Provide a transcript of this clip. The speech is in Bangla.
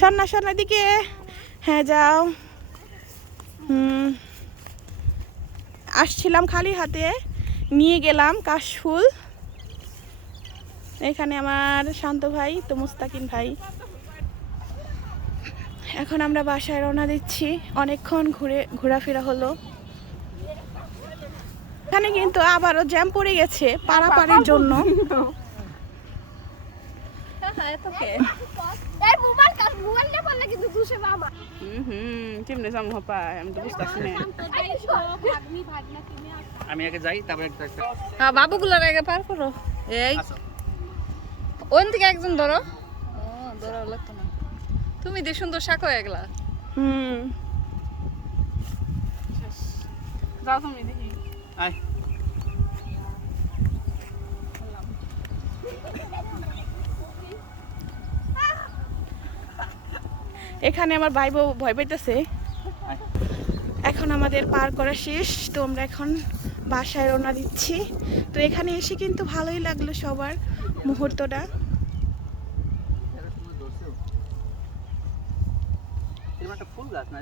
সন্না সন্নার দিকে হ্যাঁ যাও। আসছিলাম খালি হাতে, নিয়ে গেলাম কাশফুল। এখানে আমার শান্ত ভাই তো মুস্তাকিন ভাই। এখন আমরা বাসায় রওনা দিচ্ছি। অনেকক্ষণ ঘোরাফেরা হলো। এখানে কিন্তু আবারও জ্যাম পড়ে গেছে পারাপারের জন্য। আমি আগে যাই, তারপরে বাবুগুলার আগে পার করো। এই ওন থেকে একজন ধরো। ধরো লাগতো না, তুমি যে সুন্দর শাক হয়ে গেলা। যাও তুমি দেখি। আয়। এখানে আমার ভাই বউ ভয় পাইতেছে। এখন আমাদের পার করা শেষ, তো আমরা এখন বাসায় রওনা দিচ্ছি। তো এখানে এসে কিন্তু ভালোই লাগলো সবার মুহূর্তটা। ফুল গাছ না